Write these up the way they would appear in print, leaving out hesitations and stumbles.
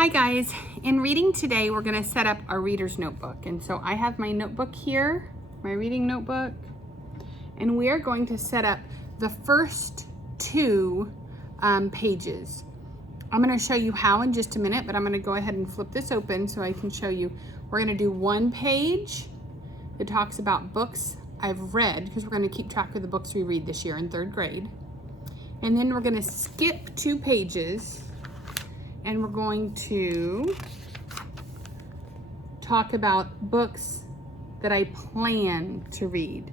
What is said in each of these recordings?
Hi guys, in reading today we're going to set up our reader's notebook, and so I have my notebook here, my reading notebook, and we are going to set up the first two pages. I'm going to show you how in just a minute, but I'm going to go ahead and flip this open so I can show you. We're going to do one page that talks about books I've read, because we're going to keep track of the books we read this year in third grade, and then we're going to skip two pages and we're going to talk about books that I plan to read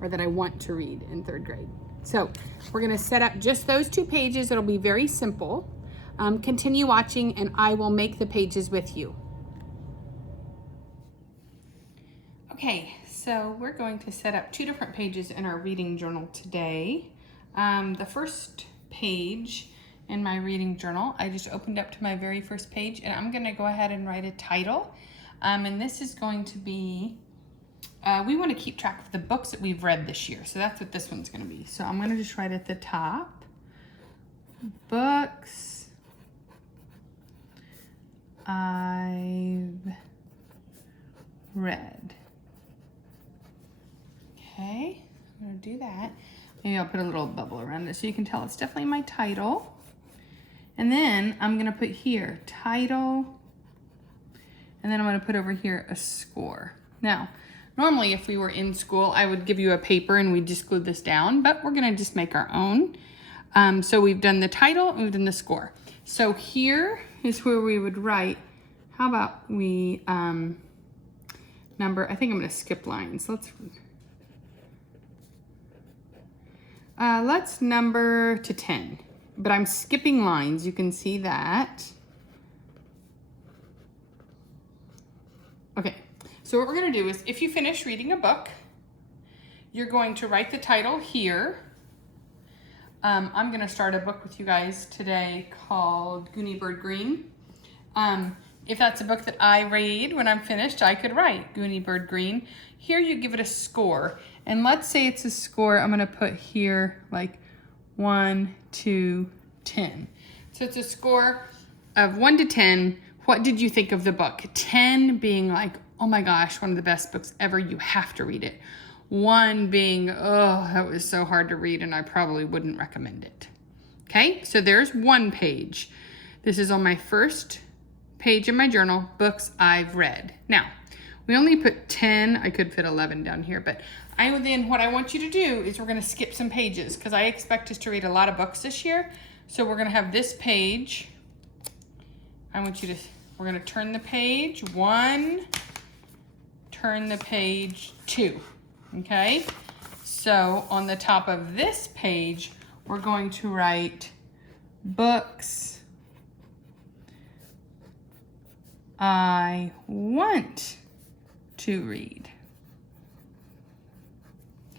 or that I want to read in third grade. So we're going to set up just those two pages. It'll be very simple. Continue watching and I will make the pages with you. Okay, so we're going to set up two different pages in our reading journal today. The first page in my reading journal, I just opened up to my very first page, and I'm going to go ahead and write a title. And this is going to be, we want to keep track of the books that we've read this year. So that's what this one's going to be. So I'm going to just write at the top, books I've read. Okay, I'm going to do that. Maybe I'll put a little bubble around it so you can tell it's definitely my title. And then I'm going to put here title, and then I'm going to put over here a score. Now, normally if we were in school, I would give you a paper and we'd just glue this down, but we're going to just make our own. So we've done the title and we've done the score. So here is where we would write, how about we number, I think I'm going to skip lines. Let's number to 10. But I'm skipping lines, you can see that. Okay, so what we're gonna do is, if you finish reading a book, you're going to write the title here. I'm gonna start a book with you guys today called Goonie Bird Green. If that's a book that I read when I'm finished, I could write Goonie Bird Green. Here you give it a score. And let's say it's a score, I'm gonna put here like 1, 2, 10. So it's a score of 1 to 10. What did you think of the book? 10 being like, oh my gosh, one of the best books ever, you have to read it. 1 being, oh, that was so hard to read and I probably wouldn't recommend it. Okay, so there's one page. This is on my first page in my journal, books I've read. Now, we only put 10, I could fit 11 down here, but what I want you to do is we're gonna skip some pages because I expect us to read a lot of books this year. So we're gonna have this page. We're gonna turn the page 1, turn the page 2, okay? So on the top of this page, we're going to write books I want to read.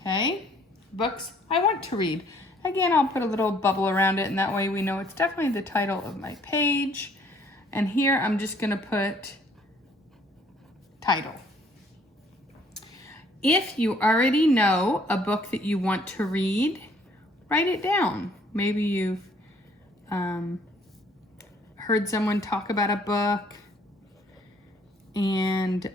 Okay, books I want to read. Again, I'll put a little bubble around it, and that way we know it's definitely the title of my page. And here I'm just gonna put title. If you already know a book that you want to read, write it down. Maybe you've heard someone talk about a book and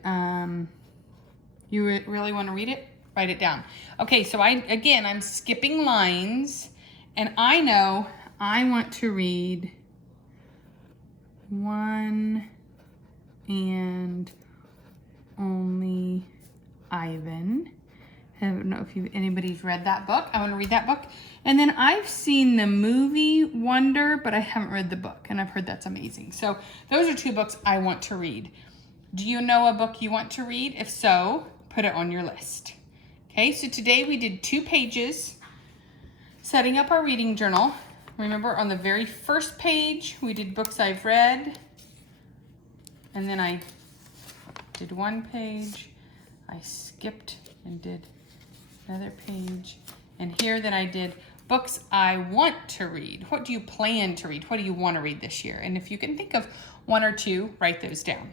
you really want to read it, write it down. Okay, so I'm skipping lines, and I know I want to read One and Only Ivan. I don't know if anybody's read that book. I want to read that book. And then I've seen the movie Wonder, but I haven't read the book, and I've heard that's amazing. So those are two books I want to read. Do you know a book you want to read? If so, put it on your list. Okay, so today we did 2 pages, setting up our reading journal. Remember, on the very first page, we did books I've read. And then I did 1 page. I skipped and did another page. And here then I did books I want to read. What do you plan to read? What do you want to read this year? And if you can think of 1 or 2, write those down.